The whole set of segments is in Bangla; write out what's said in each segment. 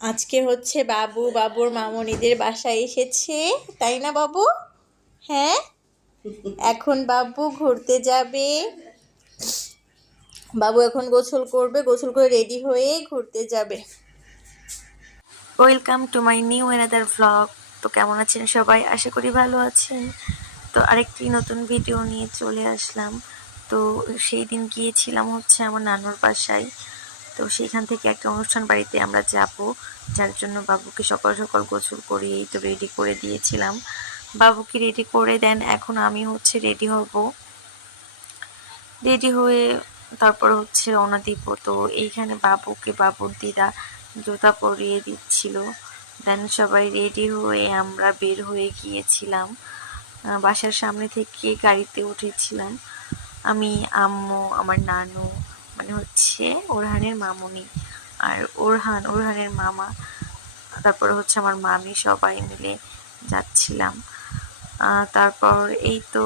আজকে হচ্ছে বাবুর মামনিদের বাসায় এসেছে, তাই না বাবু? হ্যাঁ, এখন বাবু ঘুরতে যাবে। বাবু এখন গোসল করবে, গোসল করে রেডি হয়ে ঘুরতে যাবে। Welcome to my new another vlog. তো কেমন আছেন সবাই? আশা করি ভালো আছেন। তো আরেকটি নতুন ভিডিও নিয়ে চলে আসলাম। তো সেই দিন গিয়েছিলাম হচ্ছে আমার নানুর বাসায়। তো সেইখান থেকে একটা অনুষ্ঠান বাড়িতে আমরা যাব, যার জন্য বাবুকে সকাল সকাল গোসল করে এই তো রেডি করে দিয়েছিলাম। বাবুকে রেডি করে দেন, এখন আমি হচ্ছে রেডি হব। রেডি হয়ে তারপর হচ্ছে রওনা দিব। তো এইখানে বাবুকে বাবুর দিদা জুতা পরিয়ে দিচ্ছিল। দেন সবাই রেডি হয়ে আমরা বের হয়ে গিয়েছিলাম। বাসার সামনে থেকে গাড়িতে উঠেছিলাম আমি, আম্মু, আমার নানু, মানে হচ্ছে ওরহানের মামুনি, আর ওরহানের মামা, তারপর হচ্ছে আমার মামি, সবাই মিলে যাচ্ছিলাম। তারপর এই তো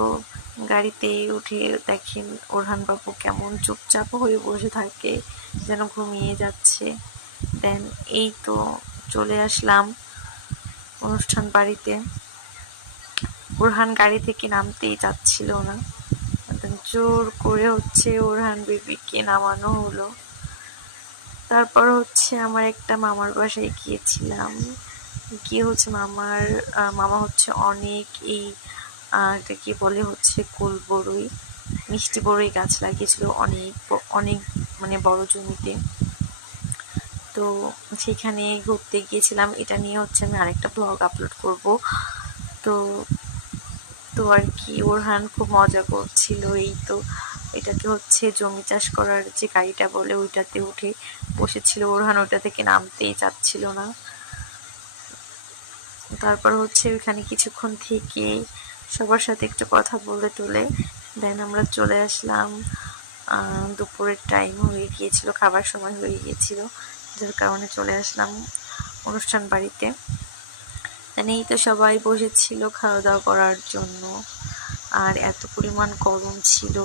গাড়িতে উঠে দেখেন ওরহান বাবু কেমন চুপচাপ হয়ে বসে থাকে, যেন ঘুমিয়ে যাচ্ছে। দেন এই তো চলে আসলাম অনুষ্ঠান বাড়িতে। ওরহান গাড়ি থেকে নামতেই যাচ্ছিল না, জোর করে হচ্ছে ওরহান বেবিকে নামানো হলো। তারপর হচ্ছে আমার একটা মামার বাসায় গিয়েছিলাম, গিয়ে হচ্ছে মামা হচ্ছে অনেক এই এটা কি বলে হচ্ছে গোল বড়ই, মিষ্টি বড়ই গাছ লাগিয়েছিল অনেক অনেক, মানে বড় জমিতে। তো সেখানে ঘুরতে গিয়েছিলাম, এটা নিয়ে হচ্ছে আমি আরেকটা ব্লগ আপলোড করব। তো তো আর কি ওরহান খুব মজা করছিল। এই তো এটাকে হচ্ছে জমি চাষ করার যে গাড়িটা বলে ওইটাতে উঠে বসেছিল ওরহান, ওইটা থেকে নামতেই চাচ্ছিল না। তারপর হচ্ছে ওইখানে কিছুক্ষণ থেকে সবার সাথে একটু কথা বলে টলে দেন আমরা চলে আসলাম। দুপুরের টাইম হয়ে গিয়েছিল, খাবার সময় হয়ে গিয়েছিল, যার কারণে চলে আসলাম অনুষ্ঠান বাড়িতে। এই তো সবাই বসেছিল খাওয়া দাওয়া করার জন্য, আর এত পরিমাণ গরম ছিল।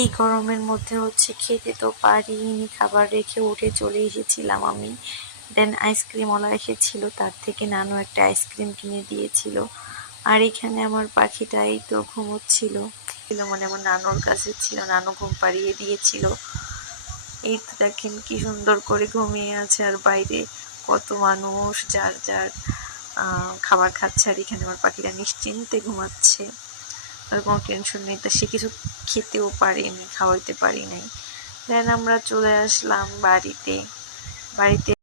এই গরমের মধ্যে হচ্ছে খেতে তো পারিনি, খাবার রেখে উঠে চলে এসেছিলাম আমি। দেন আইসক্রিমওয়ালা এসেছিল, তার থেকে নানু একটা আইসক্রিম কিনে দিয়েছিল। আর এখানে আমার পাখিটাই তো ঘুমোচ্ছিল, মানে আমার নানুর কাছে ছিল, নানু ঘুম পাড়িয়ে দিয়েছিল। এই তো দেখেন কি সুন্দর করে ঘুমিয়ে আছে, আর বাইরে কত মানুষ যার যার খাবার খাচ্ছে, আর এখানে আমার পাখিটা নিশ্চিন্তে ঘুমাচ্ছে, আর কোনো টেনশন নেই। তা সে কিছু খেতেও পারিনি, খাওয়াইতে পারি নাই। দেন আমরা চলে আসলাম বাড়িতে।